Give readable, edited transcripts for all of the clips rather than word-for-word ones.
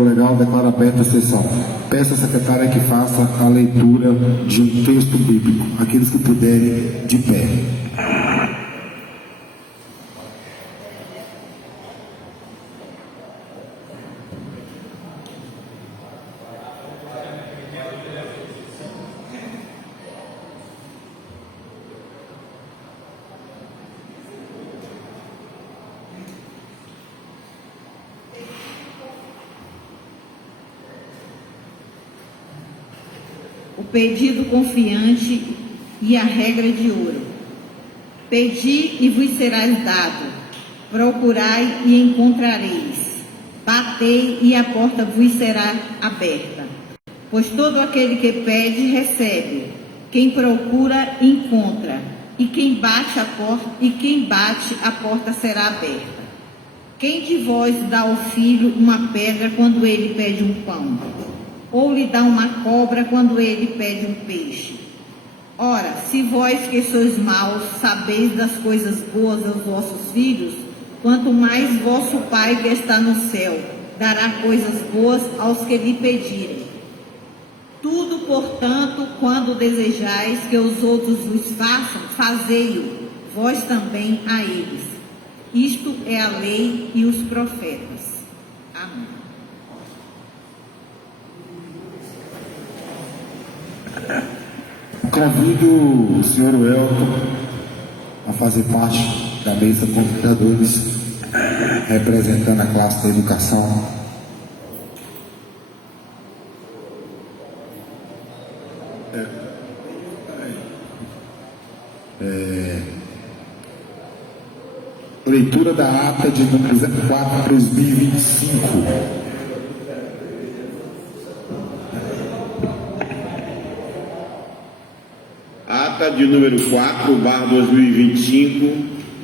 Quadro Legal, declara aberta a sessão. Peço à secretária que faça a leitura de um texto bíblico. Aqueles que puderem, de pé. O pedido confiante e a regra de ouro. Pedi e vos serás dado, procurai e encontrareis, batei e a porta vos será aberta. Pois todo aquele que pede, recebe, quem procura, encontra, e quem bate a porta será aberta. Quem de vós dá ao filho uma pedra quando ele pede um pão? Ou lhe dá uma cobra quando ele pede um peixe? Ora, se vós que sois maus sabeis das coisas boas aos vossos filhos, quanto mais vosso Pai que está no céu dará coisas boas aos que lhe pedirem. Tudo, portanto, quando desejais que os outros vos façam, fazei-o, vós também a eles. Isto é a lei e os profetas. Amém. Convido o senhor Welton a fazer parte da mesa de computadores, representando a classe da educação. Leitura da ata de número 04, 2025. Ata de número 4/2025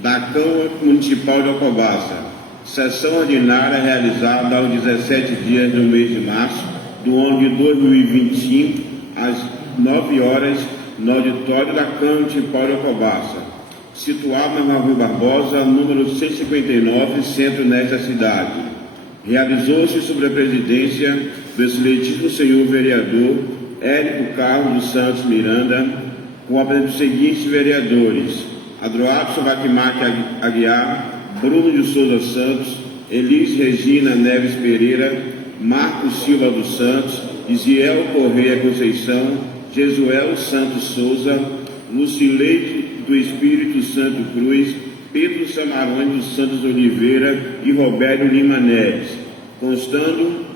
da Câmara Municipal de Alcobaça. Sessão ordinária realizada aos 17 dias do mês de março do ano de 2025, às 9 horas, no auditório da Câmara Municipal de Alcobaça, situado na Rua Barbosa, número 159, centro nesta cidade. Realizou-se sob a presidência do excelentíssimo senhor vereador Érico Carlos dos Santos Miranda, com a presença dos seguintes vereadores: Adroado Bacmac Aguiar, Bruno de Souza Santos, Elis Regina Neves Pereira, Marcos Silva dos Santos, Isiel Correia Conceição, Jesuel Santos Souza, Lucileide do Espírito Santo Cruz, Pedro Samarone dos Santos Oliveira e Roberto Lima Neves, constando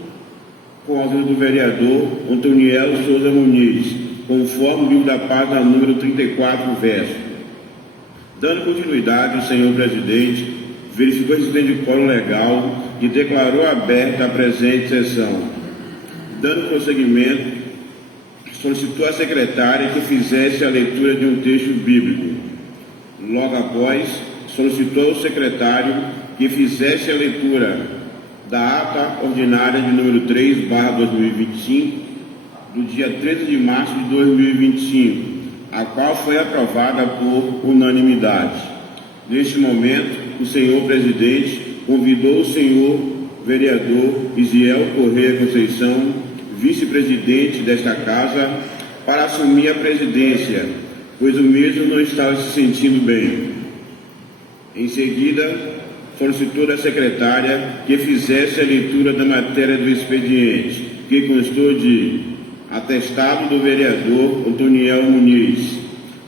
com a ajuda do vereador Antoniel Souza Muniz, conforme o livro da página número 34, verso. Dando continuidade, o senhor presidente verificou esse de quórum legal e declarou aberta a presente sessão. Dando prosseguimento, solicitou à secretária que fizesse a leitura de um texto bíblico. Logo após, solicitou ao secretário que fizesse a leitura da ata ordinária de número 3/2025, do dia 13 de março de 2025, a qual foi aprovada por unanimidade. Neste momento, o senhor presidente convidou o senhor vereador Isiel Correia Conceição, vice-presidente desta casa, para assumir a presidência, pois o mesmo não estava se sentindo bem. Em seguida, solicitou da secretária que fizesse a leitura da matéria do expediente, que constou de atestado do vereador Antoniel Muniz,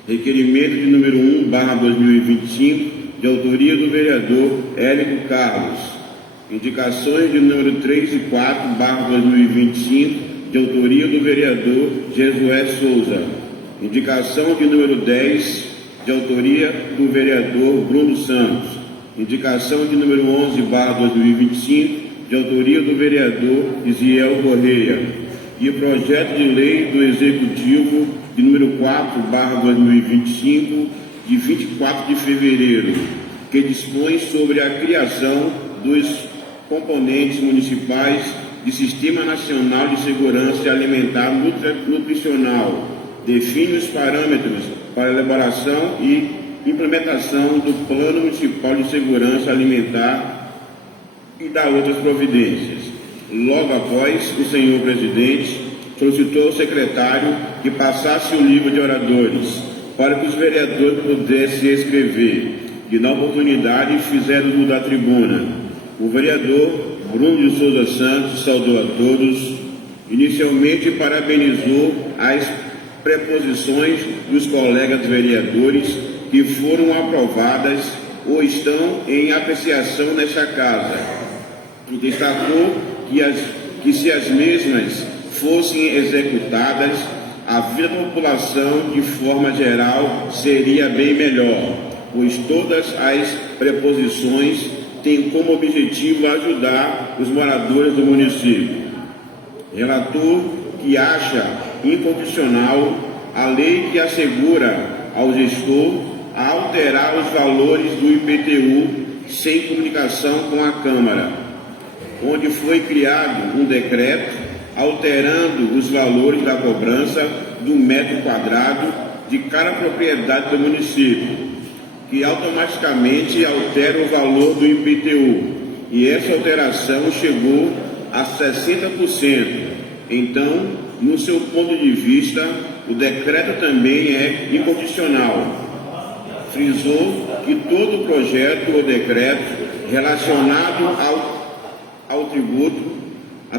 requerimento de número 1/2025, de autoria do vereador Érico Carlos, indicações de número 3 e 4/2025, de autoria do vereador Jesué Souza, indicação de número 10, de autoria do vereador Bruno Santos, indicação de número 11/2025, de autoria do vereador Isiel Correia, e o projeto de lei do Executivo de número 4/2025, de 24 de fevereiro, que dispõe sobre a criação dos componentes municipais de Sistema Nacional de Segurança Alimentar Nutricional, define os parâmetros para elaboração e implementação do Plano Municipal de Segurança Alimentar e dá outras providências. Logo após, o senhor presidente solicitou ao secretário que passasse o livro de oradores para que os vereadores pudessem escrever, e na oportunidade fizeram uso da tribuna. O vereador Bruno de Souza Santos saudou a todos. Inicialmente parabenizou as preposições dos colegas vereadores que foram aprovadas ou estão em apreciação nesta casa, e destacou que se as mesmas fossem executadas, a vida da população de forma geral seria bem melhor, pois todas as preposições têm como objetivo ajudar os moradores do município. Relator que acha incondicional a lei que assegura ao gestor a alterar os valores do IPTU sem comunicação com a Câmara, onde foi criado um decreto alterando os valores da cobrança do metro quadrado de cada propriedade do município, que automaticamente altera o valor do IPTU, e essa alteração chegou a 60%. Então, no seu ponto de vista, o decreto também é incondicional. Frisou que todo projeto ou decreto relacionado ao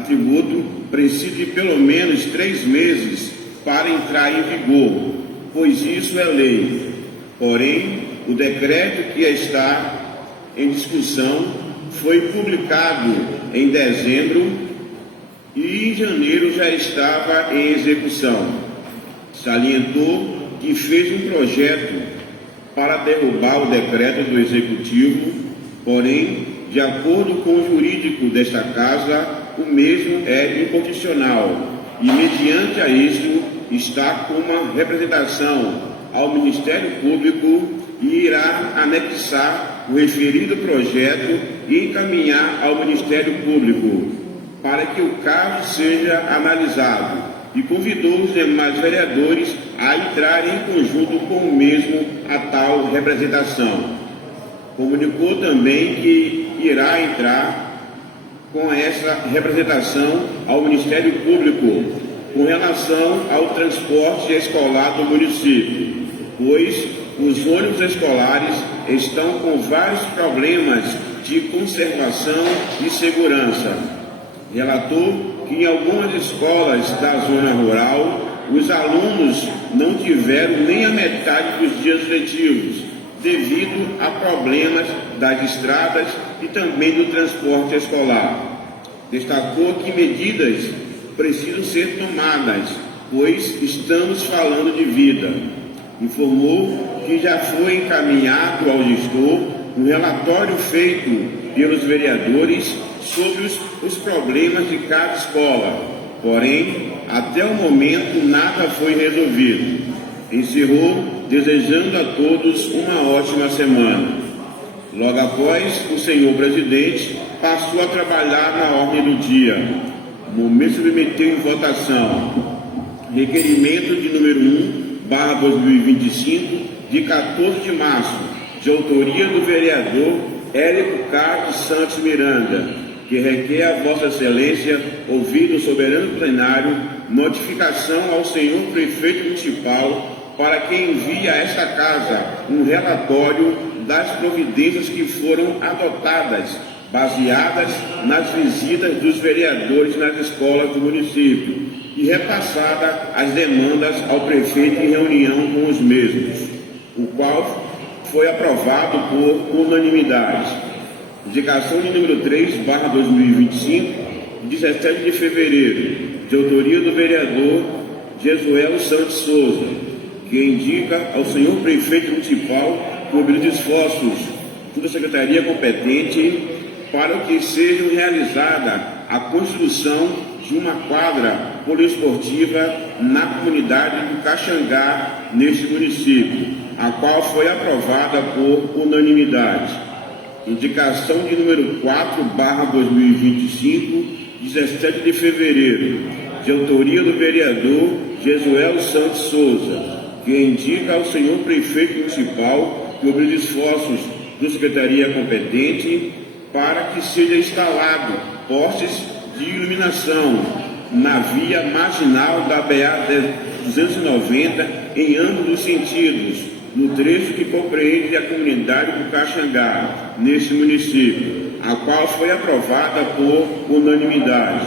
tributo precisa de pelo menos 3 meses para entrar em vigor, pois isso é lei. Porém, o decreto que está em discussão foi publicado em dezembro e em janeiro já estava em execução. Salientou que fez um projeto para derrubar o decreto do Executivo, porém, de acordo com o jurídico desta casa, o mesmo é incondicional e, mediante a isto, está com uma representação ao Ministério Público e irá anexar o referido projeto e encaminhar ao Ministério Público para que o caso seja analisado, e convidou os demais vereadores a entrarem em conjunto com o mesmo a tal representação. Comunicou também que irá entrar com essa representação ao Ministério Público com relação ao transporte escolar do município, pois os ônibus escolares estão com vários problemas de conservação e segurança. Relatou que em algumas escolas da zona rural, os alunos não tiveram nem a metade dos dias letivos, devido a problemas das estradas e também do transporte escolar. Destacou que medidas precisam ser tomadas, pois estamos falando de vida. Informou que já foi encaminhado ao gestor um relatório feito pelos vereadores sobre os problemas de cada escola, porém, até o momento nada foi resolvido. Encerrou desejando a todos uma ótima semana. Logo após, o senhor presidente passou a trabalhar na ordem do dia. O momento submeteu em votação requerimento de número 1/2025, de 14 de março, de autoria do vereador Érico Carlos Santos Miranda, que requer a Vossa Excelência, ouvido o soberano plenário, notificação ao senhor prefeito municipal para que envie a esta casa um relatório das providências que foram adotadas, baseadas nas visitas dos vereadores nas escolas do município, e repassada as demandas ao prefeito em reunião com os mesmos, o qual foi aprovado por unanimidade. Indicação de número 3/2025, de 17 de fevereiro, de autoria do vereador Jesuelo Santos Souza, que indica ao senhor prefeito municipal por meio de esforços da secretaria competente para que seja realizada a construção de uma quadra poliesportiva na comunidade do Caxangá, neste município, a qual foi aprovada por unanimidade. Indicação de número 4/2025, 17 de fevereiro, de autoria do vereador Jesuelo Santos Souza, que indica ao senhor prefeito municipal que os esforços da secretaria competente para que seja instalado postes de iluminação na via marginal da BA 290 em ambos os sentidos, no trecho que compreende a comunidade do Caxangá, neste município, a qual foi aprovada por unanimidade.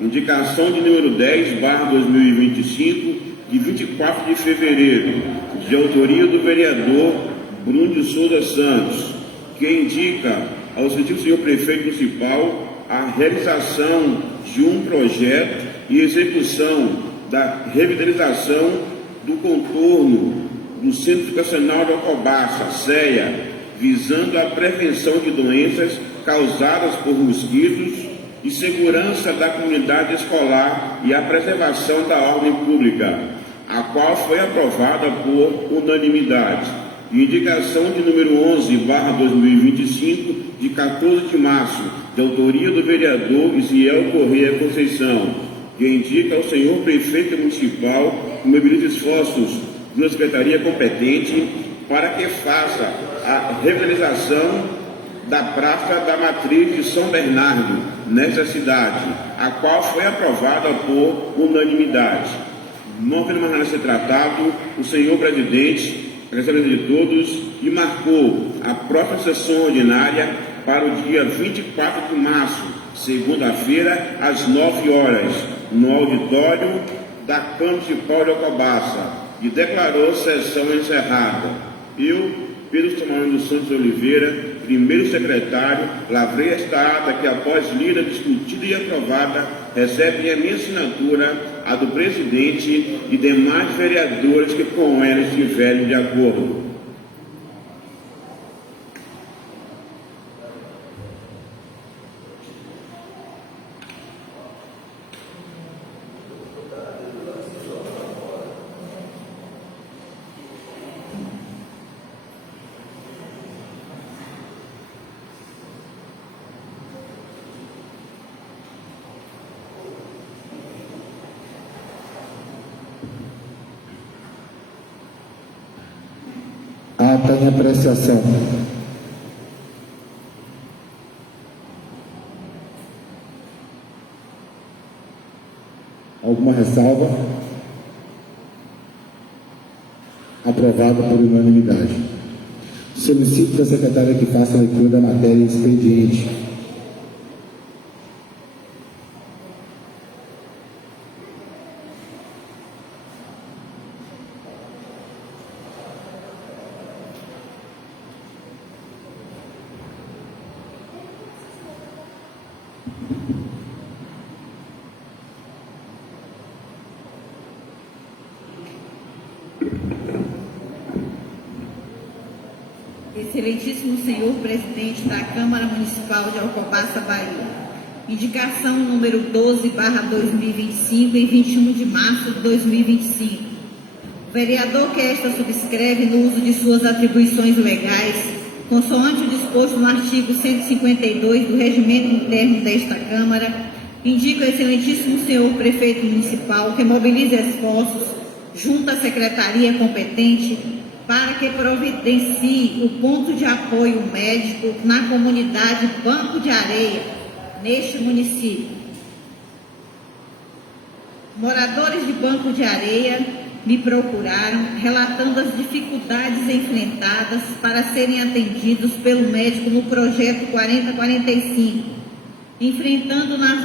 Indicação de número 10/2025, de 24 de fevereiro, de autoria do vereador Bruno de Souza Santos, que indica ao senhor prefeito municipal a realização de um projeto e execução da revitalização do contorno do Centro Educacional de Alcobaça, CEA, visando a prevenção de doenças causadas por mosquitos e segurança da comunidade escolar e a preservação da ordem pública, a qual foi aprovada por unanimidade. Indicação de número 11/2025, de 14 de março, de autoria do vereador Isiel Corrêa Conceição, que indica ao senhor prefeito municipal que mobilize esforços da secretaria competente para que faça a revitalização da Praça da Matriz de São Bernardo, nesta cidade, a qual foi aprovada por unanimidade. Não tendo mais nada a ser tratado, o senhor presidente, agradecendo de todos, e marcou a próxima sessão ordinária para o dia 24 de março, segunda-feira, às 9 horas, no auditório da Câmara Municipal de Alcobaça, e declarou sessão encerrada. Eu, Pedro Samuel dos Santos Oliveira, primeiro secretário, lavrei esta ata que, após lida, discutida e aprovada, recebe a minha assinatura, a do presidente e demais vereadores que com ela estiverem de acordo. Ata em apreciação. Alguma ressalva? Aprovado por unanimidade. Solicito da secretária que faça a leitura da matéria expediente. Excelentíssimo senhor presidente da Câmara Municipal de Alcobaça, Bahia. Indicação número 12/2025, em 21 de março de 2025. O vereador que esta subscreve no uso de suas atribuições legais, consoante o disposto no artigo 152 do Regimento Interno desta Câmara, indica ao excelentíssimo senhor prefeito municipal que mobilize esforços junto à secretaria competente para que providencie o ponto de apoio médico na comunidade Banco de Areia, neste município. Moradores de Banco de Areia me procuraram relatando as dificuldades enfrentadas para serem atendidos pelo médico no projeto 4045, enfrentando na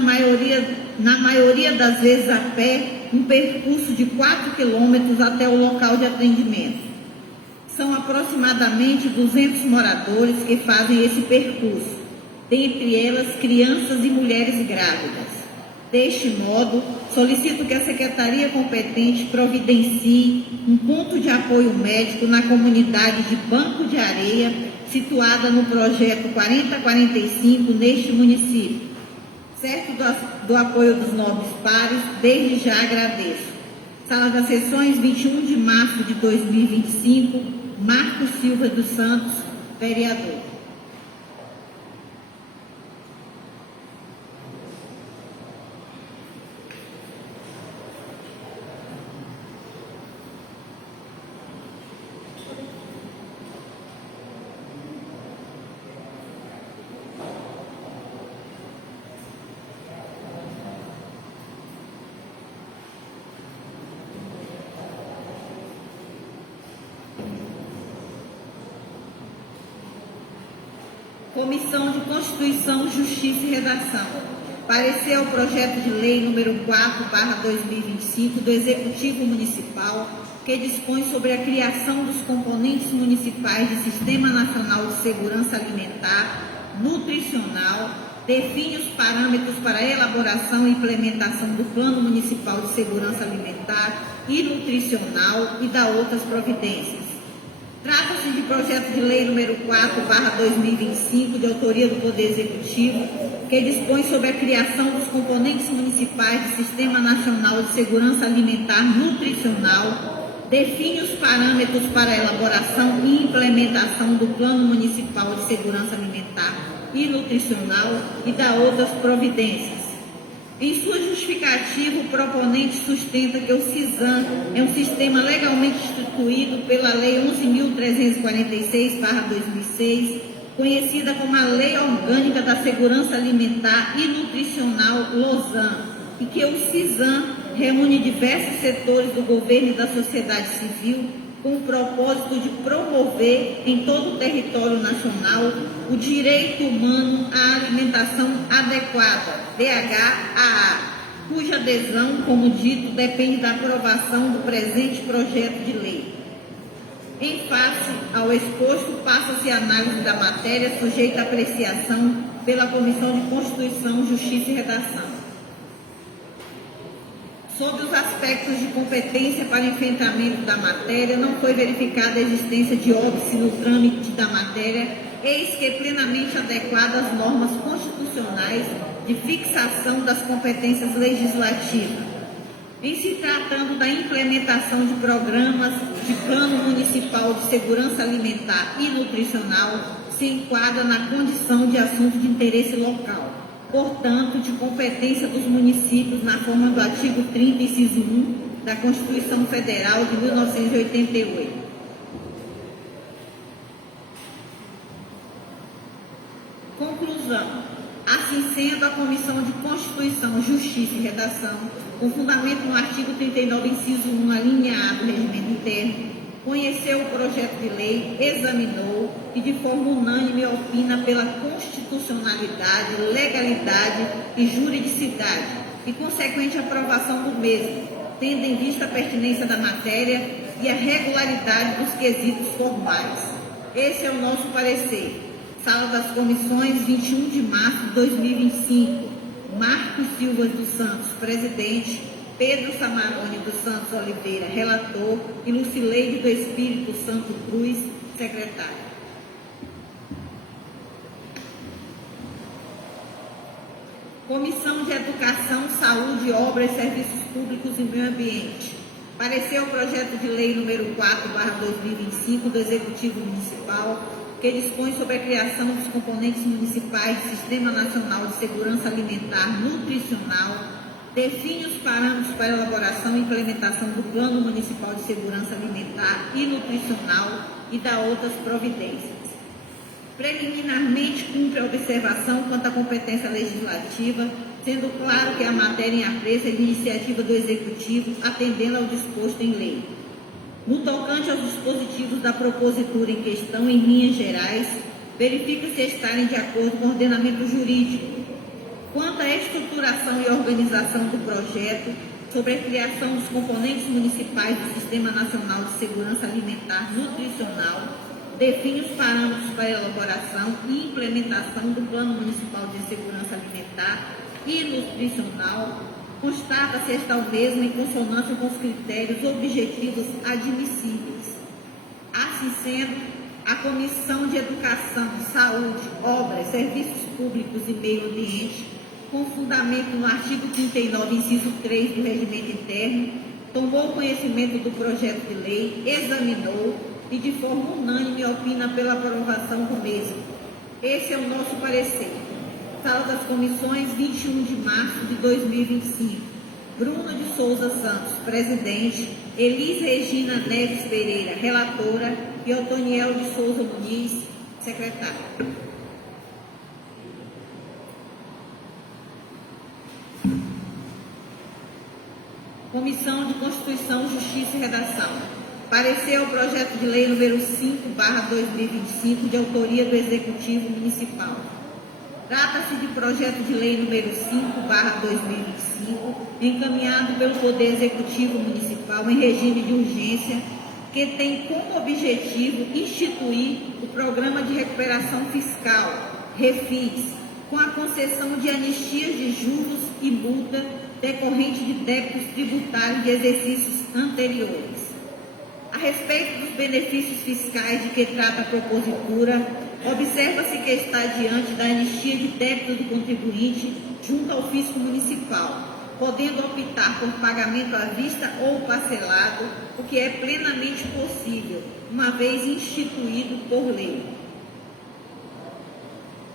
maioria das vezes a pé um percurso de 4 quilômetros até o local de atendimento. São aproximadamente 200 moradores que fazem esse percurso, dentre elas crianças e mulheres grávidas. Deste modo, solicito que a secretaria competente providencie um ponto de apoio médico na comunidade de Banco de Areia, situada no projeto 4045 neste município. Certo do apoio dos nobres pares, desde já agradeço. Sala das Sessões, 21 de março de 2025, Marcos Silva dos Santos, vereador. Comissão de Constituição, Justiça e Redação. Parecer ao projeto de lei número 4/2025 do Executivo Municipal, que dispõe sobre a criação dos componentes municipais de Sistema Nacional de Segurança Alimentar, Nutricional, define os parâmetros para a elaboração e implementação do Plano Municipal de Segurança Alimentar e Nutricional e dá outras providências. Trata-se de projeto de lei número 4/2025, de autoria do Poder Executivo, que dispõe sobre a criação dos componentes municipais do Sistema Nacional de Segurança Alimentar Nutricional, define os parâmetros para a elaboração e implementação do Plano Municipal de Segurança Alimentar e Nutricional e dá outras providências. Em sua justificativa, o proponente sustenta que o CISAM é um sistema legalmente instituído pela Lei 11.346/2006, conhecida como a Lei Orgânica da Segurança Alimentar e Nutricional, LOSAN, e que o CISAM reúne diversos setores do governo e da sociedade civil com o propósito de promover em todo o território nacional o direito humano à alimentação adequada, DHAA, cuja adesão, como dito, depende da aprovação do presente projeto de lei. Em face ao exposto, passa-se a análise da matéria sujeita à apreciação pela Comissão de Constituição, Justiça e Redação. Sobre os aspectos de competência para enfrentamento da matéria, não foi verificada a existência de óbice no trâmite da matéria, eis que é plenamente adequada às normas constitucionais de fixação das competências legislativas. Em se tratando da implementação de programas de Plano Municipal de Segurança Alimentar e Nutricional, se enquadra na condição de assunto de interesse local, portanto, de competência dos municípios na forma do artigo 30, inciso 1 da Constituição Federal de 1988. Conclusão. Assim sendo, a Comissão de Constituição, Justiça e Redação, com fundamento no artigo 39, inciso 1, a linha A do Regimento Interno, conheceu o projeto de lei, examinou e de forma unânime opina pela constitucionalidade, legalidade e juridicidade e consequente aprovação do mesmo, tendo em vista a pertinência da matéria e a regularidade dos quesitos formais. Esse é o nosso parecer. Sala das Comissões, 21 de março de 2025. Marcos Silva dos Santos, presidente. Pedro Samarone dos Santos Oliveira, relator, e Lucileide do Espírito Santo Cruz, secretária. Comissão de Educação, Saúde, Obras, Serviços Públicos e Meio Ambiente. Parecer o projeto de lei número 4/2025 do Executivo Municipal, que dispõe sobre a criação dos componentes municipais do Sistema Nacional de Segurança Alimentar Nutricional, define os parâmetros para a elaboração e implementação do Plano Municipal de Segurança Alimentar e Nutricional e dá outras providências. Preliminarmente, cumpre a observação quanto à competência legislativa, sendo claro que a matéria em apreço é de iniciativa do Executivo, atendendo ao disposto em lei. No tocante aos dispositivos da propositura em questão, em linhas gerais, verifica-se estarem de acordo com o ordenamento jurídico. Quanto à estruturação e organização do projeto, sobre a criação dos componentes municipais do Sistema Nacional de Segurança Alimentar Nutricional, define os parâmetros para a elaboração e implementação do Plano Municipal de Segurança Alimentar e Nutricional, constata-se esta o mesmo em consonância com os critérios objetivos admissíveis. Assim sendo, a Comissão de Educação, Saúde, Obras, Serviços Públicos e Meio Ambiente, com fundamento no artigo 39, inciso 3 do Regimento Interno, tomou conhecimento do projeto de lei, examinou e de forma unânime opina pela aprovação do mesmo. Esse é o nosso parecer. Sala das Comissões, 21 de março de 2025. Bruna de Souza Santos, presidente. Elis Regina Neves Pereira, relatora. E Otoniel de Souza Muniz, secretário. Comissão de Constituição, Justiça e Redação. Parecer ao projeto de lei número 5/2025, de autoria do Executivo Municipal. Trata-se de projeto de lei número 5/2025, encaminhado pelo Poder Executivo Municipal em regime de urgência, que tem como objetivo instituir o Programa de Recuperação Fiscal, REFIS, com a concessão de anistias de juros e multa decorrente de débitos tributários de exercícios anteriores. A respeito dos benefícios fiscais de que trata a propositura, observa-se que está diante da anistia de débitos do contribuinte junto ao fisco municipal, podendo optar por pagamento à vista ou parcelado, o que é plenamente possível, uma vez instituído por lei.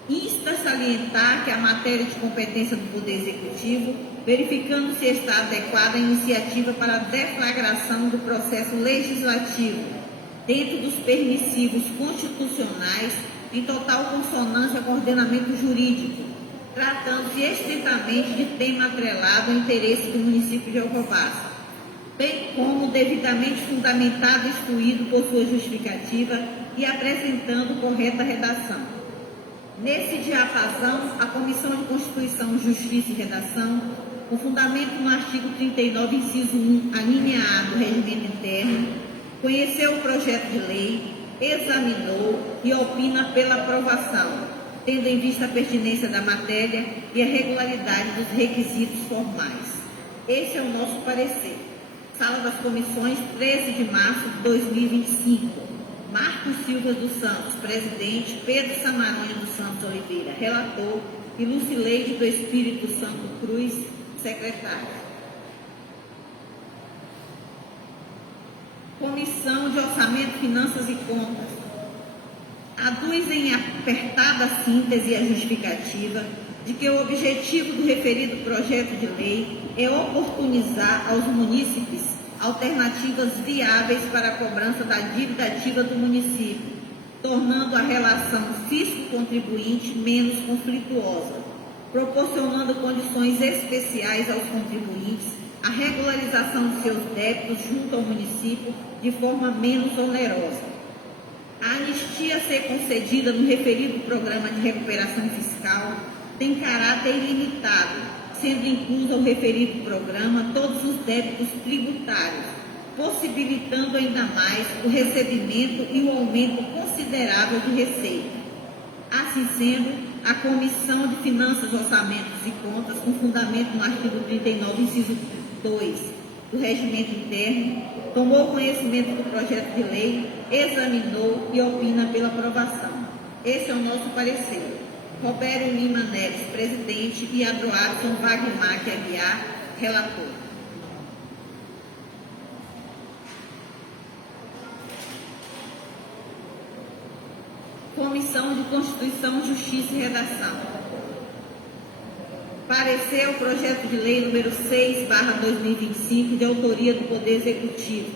Insta a salientar que a matéria de competência do Poder Executivo, verificando se está adequada a iniciativa para a deflagração do processo legislativo, dentro dos permissivos constitucionais, em total consonância com o ordenamento jurídico, tratando-se estritamente de tema atrelado ao interesse do município de Alcobaça, bem como devidamente fundamentado e instruído por sua justificativa e apresentando correta redação. Nesse diapasão, a Comissão de Constituição, Justiça e Redação, com fundamento no artigo 39, inciso 1, a linha A do Regimento Interno, conheceu o projeto de lei, examinou e opina pela aprovação, tendo em vista a pertinência da matéria e a regularidade dos requisitos formais. Esse é o nosso parecer. Sala das Comissões, 13 de março de 2025. Marcos Silva dos Santos, presidente, Pedro Samaranha dos Santos Oliveira, relator, e Lucileide do Espírito Santo Cruz, secretário. Comissão de Orçamento, Finanças e Contas. Aduz em apertada síntese a justificativa de que o objetivo do referido projeto de lei é oportunizar aos munícipes alternativas viáveis para a cobrança da dívida ativa do município, tornando a relação fisco-contribuinte menos conflituosa, proporcionando condições especiais aos contribuintes, a regularização de seus débitos junto ao município de forma menos onerosa. A anistia a ser concedida no referido Programa de Recuperação Fiscal tem caráter ilimitado, sendo incluso ao referido programa todos os débitos tributários, possibilitando ainda mais o recebimento e o aumento considerável de receita. Assim sendo, a Comissão de Finanças, Orçamentos e Contas, com fundamento no artigo 39, inciso 2 do Regimento Interno, tomou conhecimento do projeto de lei, examinou e opina pela aprovação. Esse é o nosso parecer. Robério Lima Neves, presidente, e Adroadson Wagmac Aguiar, relator. Comissão de Constituição, Justiça e Redação. Parecer o projeto de lei número 6/2025, de autoria do Poder Executivo.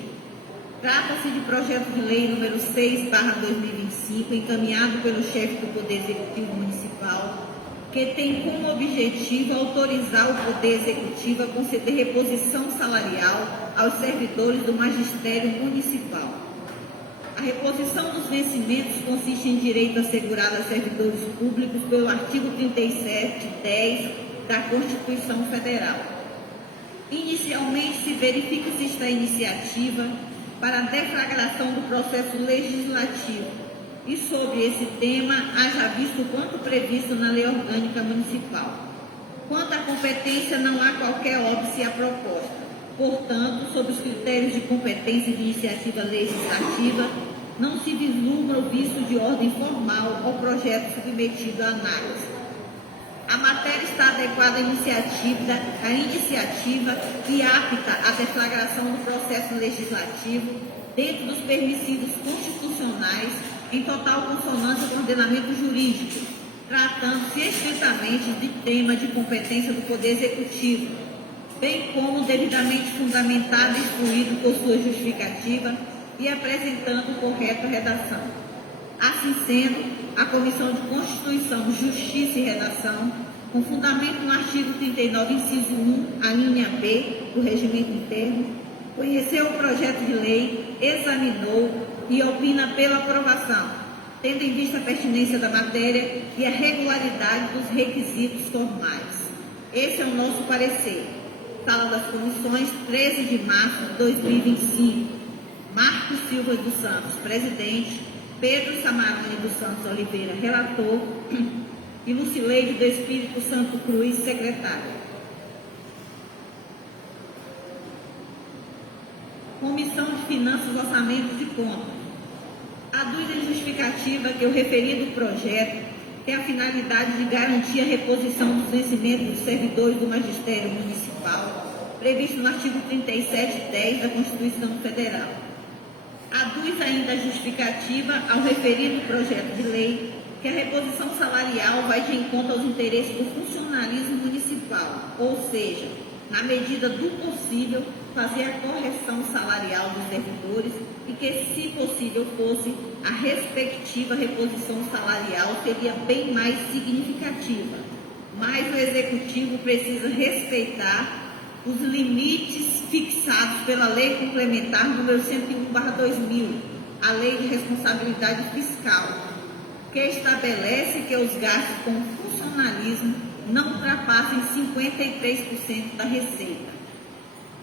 Trata-se de projeto de lei número 6/2025, encaminhado pelo chefe do Poder Executivo Municipal, que tem como objetivo autorizar o Poder Executivo a conceder reposição salarial aos servidores do Magistério Municipal. A reposição dos vencimentos consiste em direito assegurado a servidores públicos pelo artigo 37(10) da Constituição Federal. Inicialmente, se verifica se está iniciativa para a deflagração do processo legislativo e, sobre esse tema, haja visto quanto previsto na Lei Orgânica Municipal. Quanto à competência, não há qualquer óbice à proposta. Portanto, sob os critérios de competência e de iniciativa legislativa, não se vislumbra o vício de ordem formal ao projeto submetido à análise. A matéria está adequada à iniciativa e apta à deflagração do processo legislativo dentro dos permissivos constitucionais, em total consonância com o ordenamento jurídico, tratando-se estritamente de tema de competência do Poder Executivo, bem como devidamente fundamentado e instruído por sua justificativa e apresentando correta redação. Assim sendo, a Comissão de Constituição, Justiça e Redação, com fundamento no artigo 39, inciso 1, a linha B do Regimento Interno, conheceu o projeto de lei, examinou e opina pela aprovação, tendo em vista a pertinência da matéria e a regularidade dos requisitos formais. Esse é o nosso parecer. Sala das Comissões, 13 de março de 2025. Marcos Silva dos Santos, presidente. Pedro Samarone dos Santos Oliveira, relator. E Lucileide do Espírito Santo Cruz, secretária. Comissão de Finanças, Orçamentos e Contas. Aduz em justificativa que o referido projeto tem a finalidade de garantir a reposição dos vencimentos dos servidores do Magistério Municipal, previsto no artigo 37(10) da Constituição Federal. Aduz ainda a justificativa ao referido projeto de lei que a reposição salarial vai de encontro aos interesses do funcionalismo municipal, ou seja, na medida do possível, fazer a correção salarial dos servidores e que, se possível fosse, a respectiva reposição salarial seria bem mais significativa. Mas o Executivo precisa respeitar os limites fixados pela Lei Complementar número 101/2000, a Lei de Responsabilidade Fiscal, que estabelece que os gastos com funcionalismo não ultrapassem 53% da receita.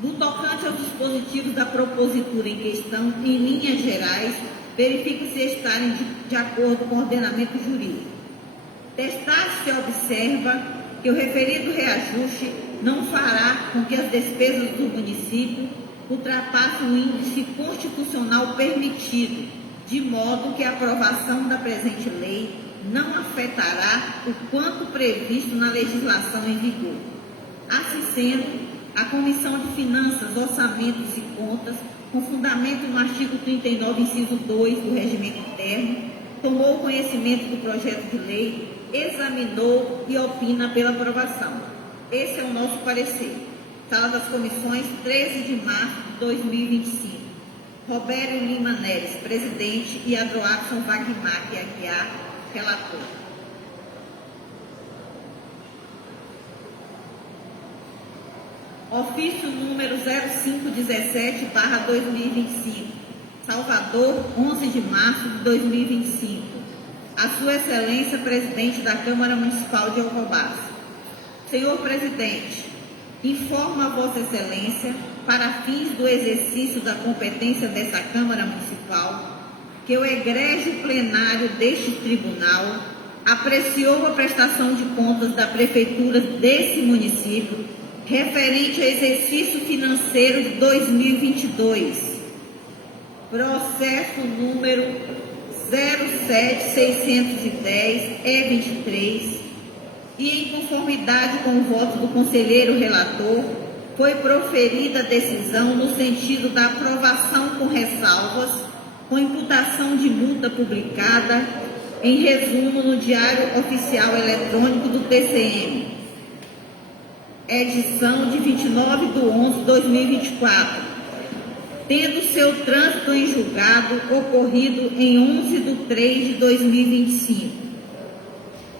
No tocante aos dispositivos da propositura em questão, em linhas gerais, verifica-se estarem de acordo com o ordenamento jurídico. Testar-se observa que o referido reajuste não fará com que as despesas do município ultrapassem o índice constitucional permitido, de modo que a aprovação da presente lei não afetará o quanto previsto na legislação em vigor. Assim sendo, a Comissão de Finanças, Orçamentos e Contas, com fundamento no artigo 39, inciso 2 do Regimento Interno, tomou conhecimento do projeto de lei, examinou e opina pela aprovação. Esse é o nosso parecer. Sala das Comissões, 13 de março de 2025. Robério Lima Neres, presidente, e Adroaxon Wagmar Aguiar, relator. Ofício número 0517/2025, Salvador, 11 de março de 2025. A Sua Excelência, Presidente da Câmara Municipal de Alcobaça. Senhor Presidente, informo a Vossa Excelência, para fins do exercício da competência dessa Câmara Municipal, que o egrégio plenário deste Tribunal apreciou a prestação de contas da Prefeitura desse município referente ao exercício financeiro de 2022, processo número 07610-E23, e em conformidade com o voto do conselheiro relator, foi proferida a decisão no sentido da aprovação com ressalvas, com imputação de multa publicada, em resumo no Diário Oficial Eletrônico do TCM, edição de 29/11/2024, tendo seu trânsito em julgado ocorrido em 11/3/2025.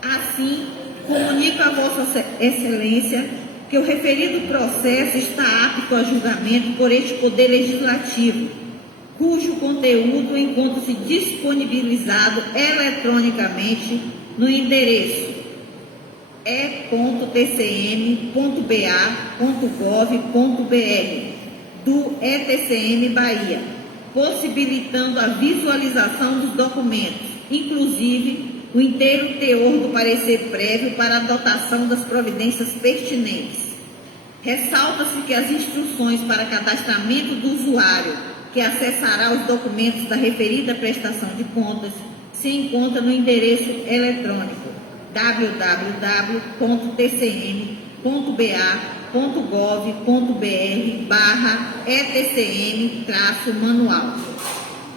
Assim, comunico a Vossa Excelência que o referido processo está apto a julgamento por este Poder Legislativo, cujo conteúdo encontra-se disponibilizado eletronicamente no endereço e.tcm.ba.gov.br do ETCM Bahia, possibilitando a visualização dos documentos, inclusive o inteiro teor do parecer prévio para a adotação das providências pertinentes. Ressalta-se que as instruções para cadastramento do usuário que acessará os documentos da referida prestação de contas se encontram no endereço eletrônico www.tcm.ba.gov.br/etcm-manual.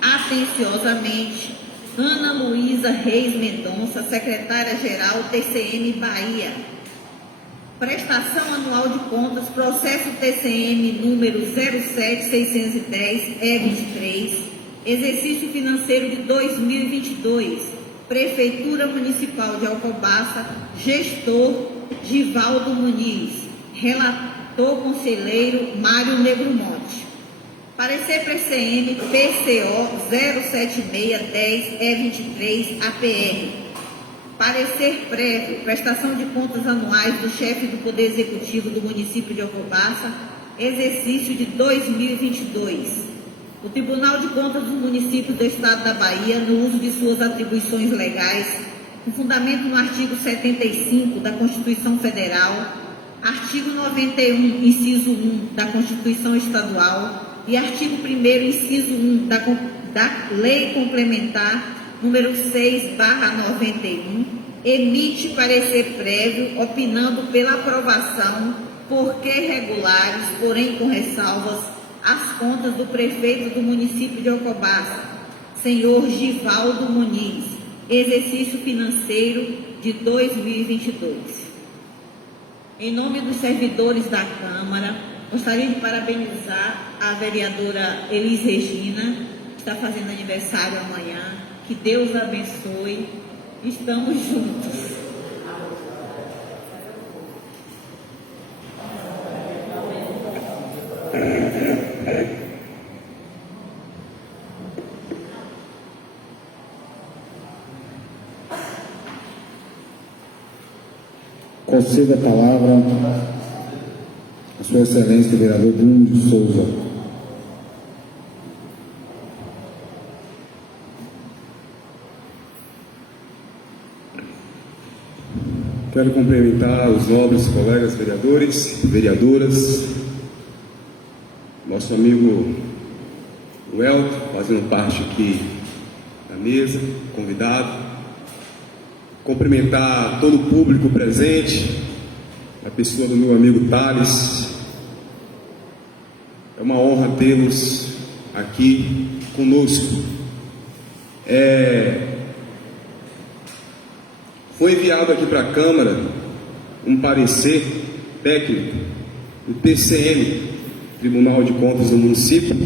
Atenciosamente, Ana Luísa Reis Mendonça, secretária-geral TCM Bahia. Prestação anual de contas, processo TCM número 07610-E23, exercício financeiro de 2022, Prefeitura Municipal de Alcobaça, gestor Givaldo Muniz, relator conselheiro Mário Negromonte. Parecer PCM PCO 07610E23 APR. Parecer prévio, prestação de contas anuais do chefe do Poder Executivo do município de Alcobaça, exercício de 2022. O Tribunal de Contas do município do Estado da Bahia, no uso de suas atribuições legais, com fundamento no artigo 75 da Constituição Federal, artigo 91, inciso 1 da Constituição Estadual e artigo 1º, inciso 1 da Lei Complementar número 6/91, emite parecer prévio, opinando pela aprovação, porque regulares, porém com ressalvas, as contas do prefeito do município de Alcobaça, senhor Givaldo Muniz, exercício financeiro de 2022. Em nome dos servidores da Câmara, gostaria de parabenizar a vereadora Elis Regina, que está fazendo aniversário amanhã. Que Deus abençoe. Estamos juntos. Conceda a palavra a Sua Excelência, vereador Bruno de Souza. Quero cumprimentar os nobres colegas vereadores, vereadoras, nosso amigo Welton, fazendo parte aqui da mesa, convidado. Cumprimentar todo o público presente, a pessoa do meu amigo Thales. É uma honra tê-los aqui conosco. Foi enviado aqui para a Câmara um parecer técnico do TCM, Tribunal de Contas do município,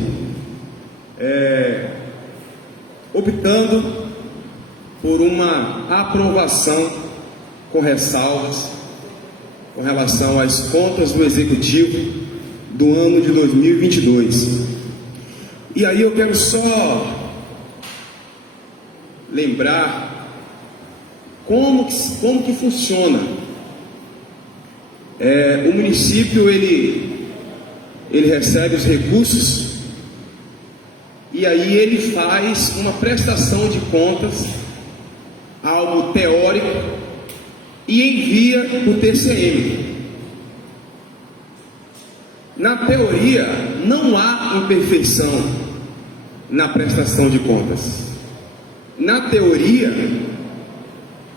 optando por uma aprovação com ressalvas com relação às contas do Executivo do ano de 2022. E aí eu quero só lembrar como que funciona. O município ele recebe os recursos e aí ele faz uma prestação de contas, algo teórico, e envia para o TCM. Na teoria, não há imperfeição na prestação de contas. Na teoria,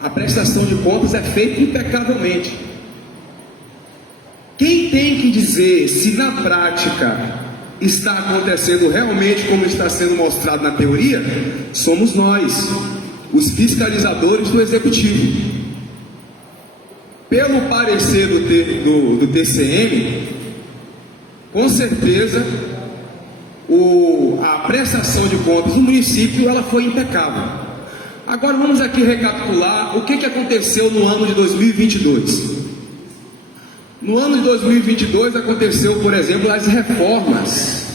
a prestação de contas é feita impecavelmente. Quem tem que dizer se na prática está acontecendo realmente como está sendo mostrado na teoria, somos nós, os fiscalizadores do Executivo. Pelo parecer do TCM, com certeza a prestação de contas do município ela foi impecável. Agora vamos aqui recapitular o que aconteceu no ano de 2022. No ano de 2022 aconteceu, por exemplo, as reformas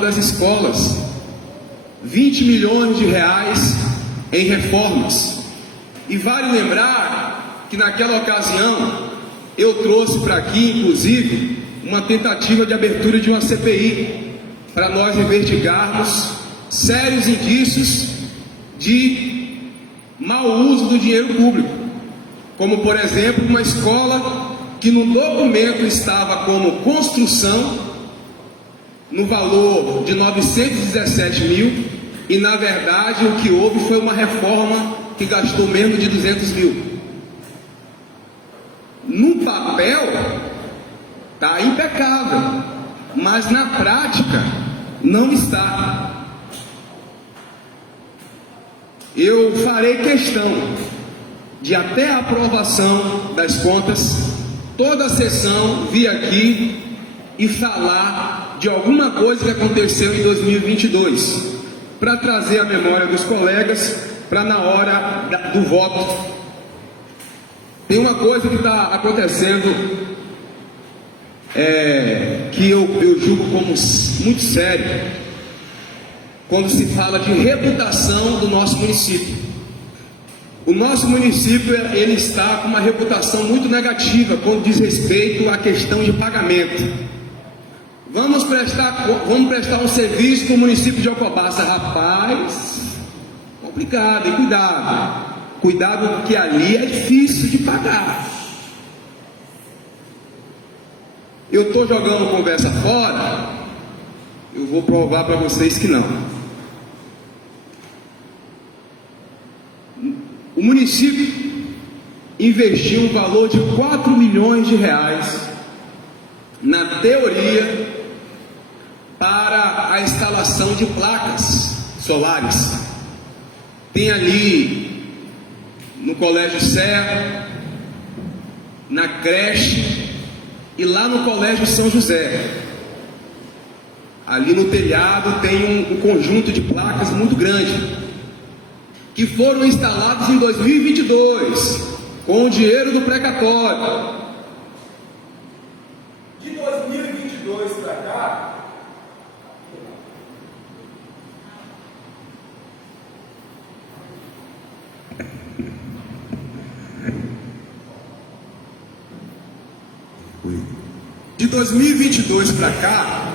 das escolas, 20 milhões de reais em reformas. E vale lembrar que naquela ocasião eu trouxe para aqui, inclusive, uma tentativa de abertura de uma CPI para nós investigarmos sérios indícios de mau uso do dinheiro público, como por exemplo uma escola que no documento estava como construção no valor de 917 mil e na verdade o que houve foi uma reforma que gastou menos de 200 mil. No papel está impecável, mas na prática não está. Eu farei questão de, até a aprovação das contas, toda a sessão vir aqui e falar de alguma coisa que aconteceu em 2022, para trazer a memória dos colegas, para na hora do voto. Tem uma coisa que está acontecendo, que eu julgo como muito sério quando se fala de reputação do nosso município. O nosso município, ele está com uma reputação muito negativa quando diz respeito à questão de pagamento. Vamos prestar um serviço para o município de Alcobaça. Rapaz, complicado, e cuidado porque ali é difícil de pagar. Eu estou jogando conversa fora, eu vou provar para vocês que não. O município investiu um valor de 4 milhões de reais na teoria para a instalação de placas solares. Tem ali no Colégio Serra, na creche e lá no Colégio São José. Ali no telhado tem um conjunto de placas muito grande, que foram instalados em 2022, com o dinheiro do precatório. De 2022 para cá, de 2022 para cá,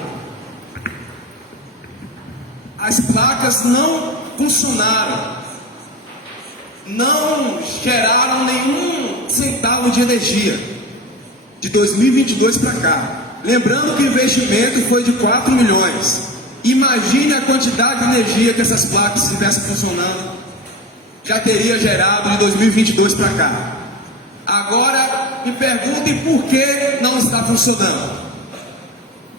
as placas não funcionaram, não geraram nenhum centavo de energia. De 2022 para cá, lembrando que o investimento foi de 4 milhões. Imagine a quantidade de energia que essas placas, se estivessem funcionando, já teria gerado de 2022 para cá. Agora me perguntem por que não está funcionando.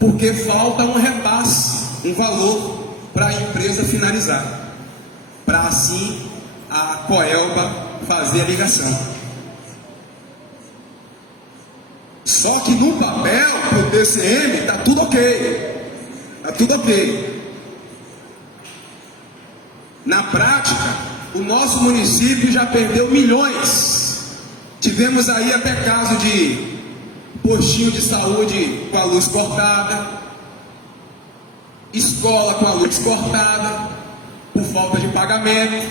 Porque falta um repasse, um valor para a empresa finalizar, para assim a Coelba fazer a ligação. Só que no papel, pro TCM, está tudo ok. Está tudo ok. Na prática, o nosso município já perdeu milhões. Tivemos aí até caso de postinho de saúde com a luz cortada, escola com a luz cortada, por falta de pagamento,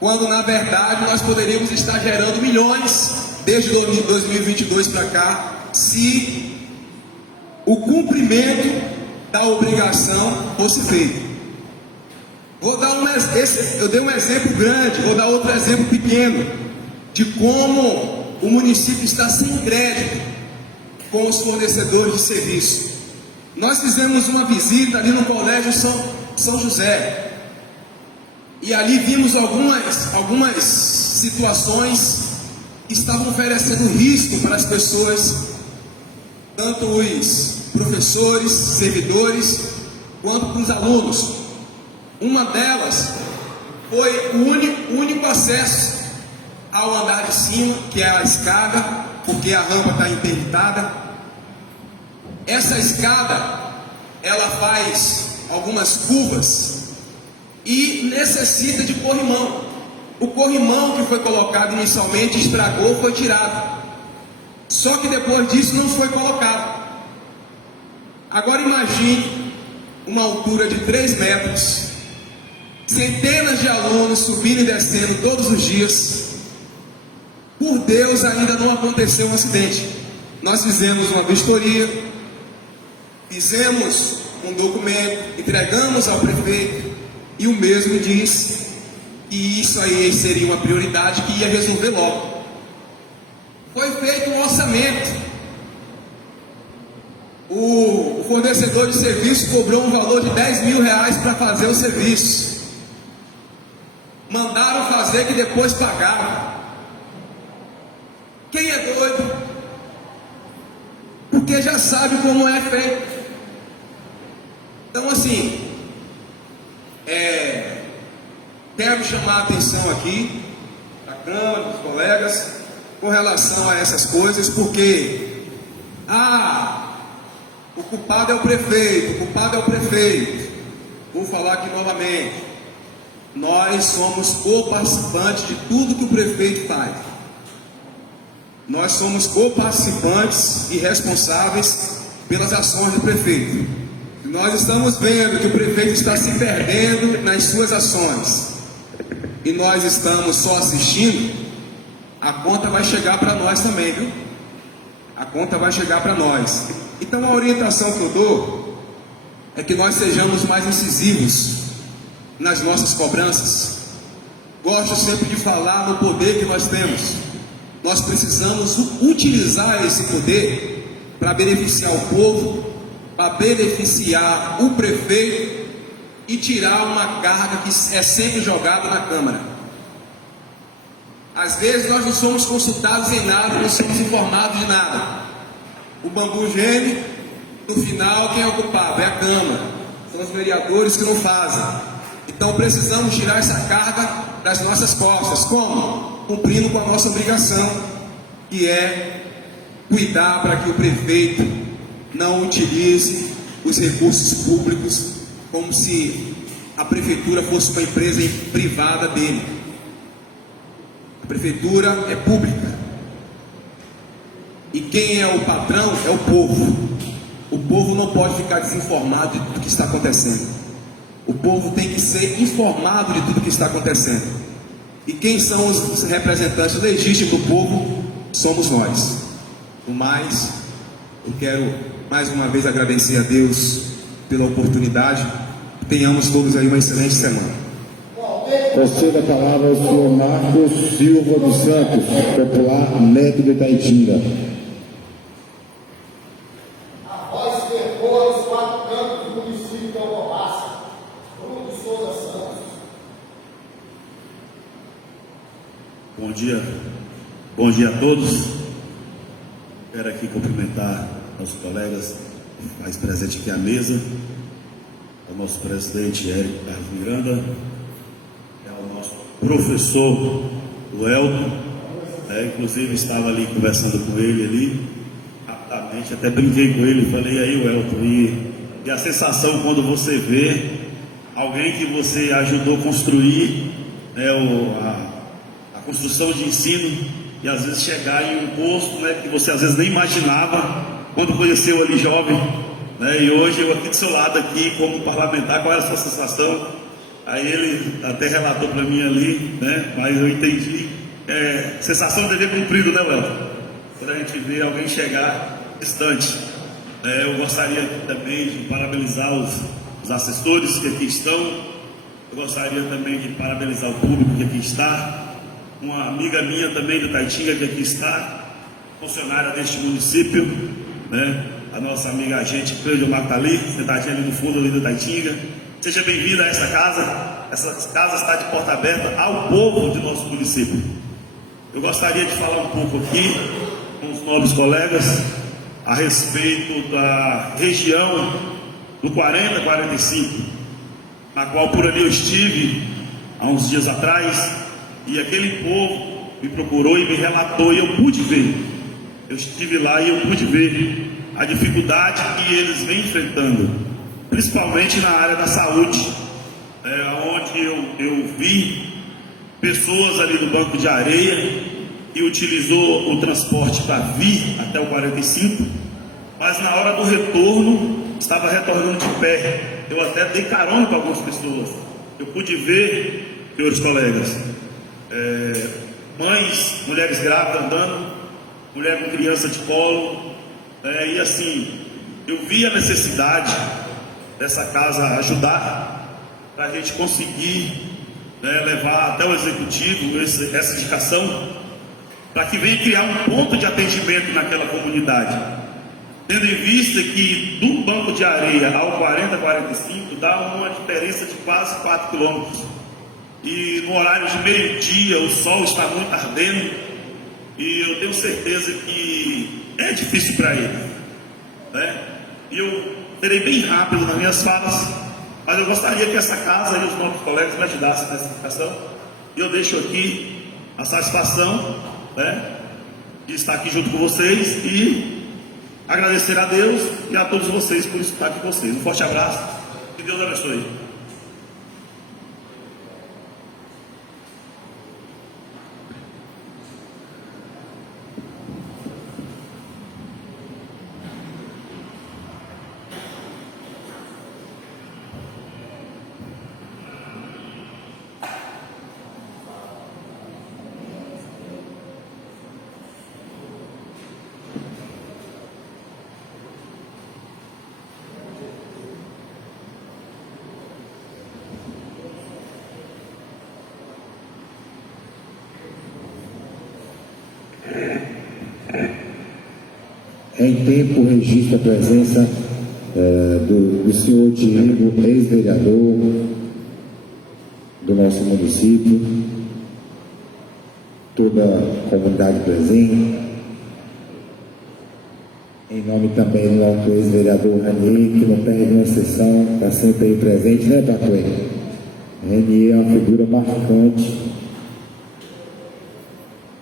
quando na verdade nós poderíamos estar gerando milhões desde 2022 para cá, se o cumprimento da obrigação fosse feito. Eu dei um exemplo grande, vou dar outro exemplo pequeno, de como o município está sem crédito com os fornecedores de serviço. Nós fizemos uma visita ali no Colégio São José, e ali vimos algumas situações que estavam oferecendo risco para as pessoas, tanto os professores, servidores, quanto para os alunos. Uma delas foi o único acesso ao andar de cima, que é a escada, porque a rampa está interditada. Essa escada, ela faz algumas curvas e necessita de corrimão. O corrimão que foi colocado inicialmente estragou, foi tirado. Só que depois disso não foi colocado. Agora imagine uma altura de 3 metros, centenas de alunos subindo e descendo todos os dias. Por Deus, ainda não aconteceu um acidente. Nós fizemos uma vistoria, fizemos um documento, entregamos ao prefeito, e o mesmo diz que isso aí seria uma prioridade, que ia resolver logo. Foi feito um orçamento. O fornecedor de serviço cobrou um valor de 10 mil reais para fazer o serviço. Mandaram fazer que depois pagaram. Quem é doido? Porque já sabe como é feito. Então assim, quero chamar a atenção aqui da Câmara, dos colegas, com relação a essas coisas, porque o culpado é o prefeito. Vou falar aqui novamente. Nós somos co-participantes de tudo que o prefeito faz. Nós somos co-participantes e responsáveis pelas ações do prefeito. Nós estamos vendo que o prefeito está se perdendo nas suas ações e nós estamos só assistindo. A conta vai chegar para nós também, viu? A conta vai chegar para nós. Então a orientação que eu dou é que nós sejamos mais incisivos nas nossas cobranças. Gosto sempre de falar no poder que nós temos. Nós precisamos utilizar esse poder para beneficiar o povo, para beneficiar o prefeito e tirar uma carga que é sempre jogada na Câmara. Às vezes nós não somos consultados em nada, não somos informados de nada. O bambu geme, no final quem é o culpado? É a Câmara, são os vereadores que não fazem. Então precisamos tirar essa carga das nossas costas. Como? Cumprindo com a nossa obrigação, que é cuidar para que o prefeito não utilize os recursos públicos como se a prefeitura fosse uma empresa privada dele. A prefeitura é pública e quem é o patrão é o povo. O povo não pode ficar desinformado de tudo que está acontecendo. O povo tem que ser informado de tudo que está acontecendo. E quem são os representantes legítimos do povo? Somos nós. No mais, eu quero mais uma vez agradecer a Deus pela oportunidade. Tenhamos todos aí uma excelente semana. Conceda a palavra ao senhor Marcos Silva dos Santos, popular neto de Itaitinga. A voz que ecoa nos quatro cantos do município de Alcobaça, Bruno de Souza Santos. Bom dia a todos. Quero aqui cumprimentar aos colegas mais presentes aqui à mesa, ao nosso presidente Érico Carlos Miranda, ao nosso professor Elton, inclusive estava ali conversando com ele ali, rapidamente, até brinquei com ele, falei aí o Elton, e a sensação quando você vê alguém que você ajudou a construir, a construção de ensino, e às vezes chegar em um posto, que você às vezes nem imaginava quando conheceu ali jovem, e hoje eu aqui do seu lado aqui como parlamentar, qual era a sua sensação? Aí ele até relatou para mim ali, mas eu entendi, sensação de dever cumprido, Léo? Quando a gente vê alguém chegar distante. Eu gostaria também de parabenizar os assessores que aqui estão, eu gostaria também de parabenizar o público que aqui está, uma amiga minha também do Itaitinga que aqui está, funcionária deste município, a nossa amiga agente Cleudio Matali, sentadinha ali no fundo ali do Itaitinga. Seja bem-vinda a esta casa. Essa casa está de porta aberta ao povo de nosso município. Eu gostaria de falar um pouco aqui com os nobres colegas a respeito da região do 40-45, na qual por ali eu estive há uns dias atrás, e aquele povo me procurou e me relatou, e eu pude ver. Eu estive lá e eu pude ver a dificuldade que eles vêm enfrentando, principalmente na área da saúde, onde eu vi pessoas ali do banco de areia que utilizou o transporte para vir até o 45, mas na hora do retorno estava retornando de pé. Eu até dei carona para algumas pessoas. Eu pude ver, senhores colegas, mães, mulheres grávidas andando, mulher com criança de colo, e assim, eu vi a necessidade dessa casa ajudar para a gente conseguir levar até o executivo essa indicação para que venha criar um ponto de atendimento naquela comunidade, tendo em vista que do banco de areia ao 40-45 dá uma diferença de quase 4 quilômetros, e no horário de meio-dia o sol está muito ardendo, e eu tenho certeza que é difícil para ele, e eu serei bem rápido nas minhas falas, mas eu gostaria que essa casa e os nossos colegas me ajudassem nessa explicação, e eu deixo aqui a satisfação de estar aqui junto com vocês e agradecer a Deus e a todos vocês por estar aqui com vocês. Um forte abraço, que Deus abençoe. Em tempo, registra a presença do senhor Diego, ex-vereador do nosso município, toda a comunidade presente. Em nome também do nosso ex-vereador Ranier, que não perde uma sessão, está sempre aí presente, né, Patué? Ranier é uma figura marcante.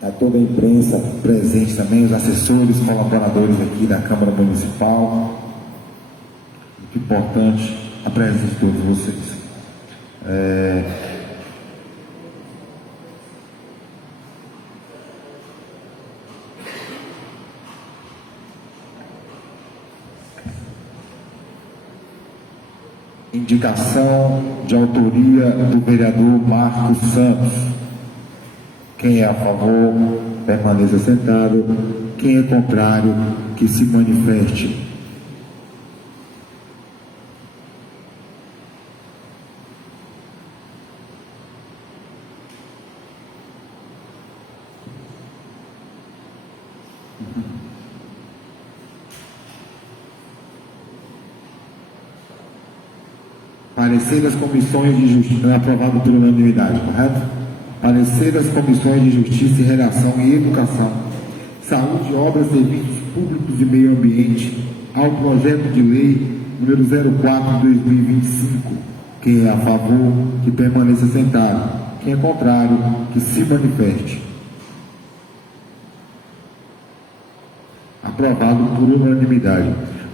A toda a imprensa presente também, os assessores, colaboradores aqui da Câmara Municipal. Muito importante a presença de todos vocês. Indicação de autoria do vereador Marcos Santos. Quem é a favor, permaneça sentado. Quem é contrário, que se manifeste. Parecer das comissões de justiça, aprovado por unanimidade, correto? Parecer das comissões de justiça e redação e educação, saúde, obras, serviços públicos e meio ambiente, ao projeto de lei número 04/2025. Quem é a favor, que permaneça sentado. Quem é contrário, que se manifeste. Aprovado por unanimidade.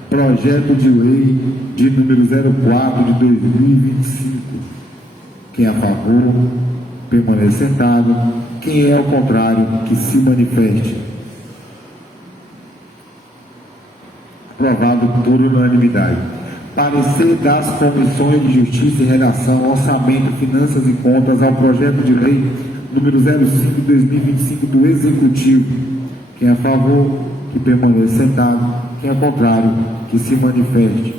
Projeto de lei de número 04/2025. Quem é a favor, permaneça sentado. Quem é ao contrário, que se manifeste. Aprovado por unanimidade. Parecer das comissões de Justiça e Redação, Orçamento, Finanças e Contas ao projeto de lei número 05/2025 do Executivo. Quem é a favor, que permaneça sentado. Quem é contrário, que se manifeste.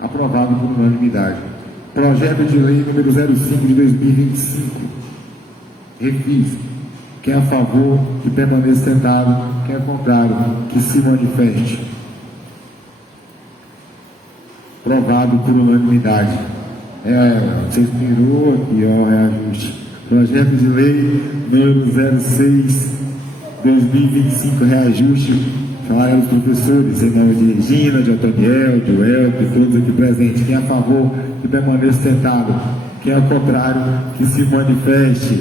Aprovado por unanimidade. Projeto de lei número 05/2025. Refis. Quem é a favor, que permaneça sentado. Quem é contrário, que se manifeste. Aprovado por unanimidade. Você inspirou aqui, ó, reajuste. Projeto de lei número 06/2025, reajuste salário dos professores, em nome de Regina, de Otoniel, de Welp, todos aqui presentes. Quem é a favor, que permaneça sentado. Quem é ao contrário, que se manifeste.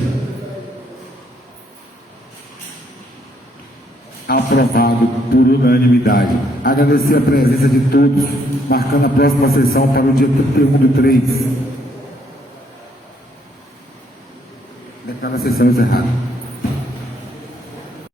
Aprovado por unanimidade. Agradecer a presença de todos, marcando a próxima sessão para o dia 31/3. Declaro a sessão encerrada.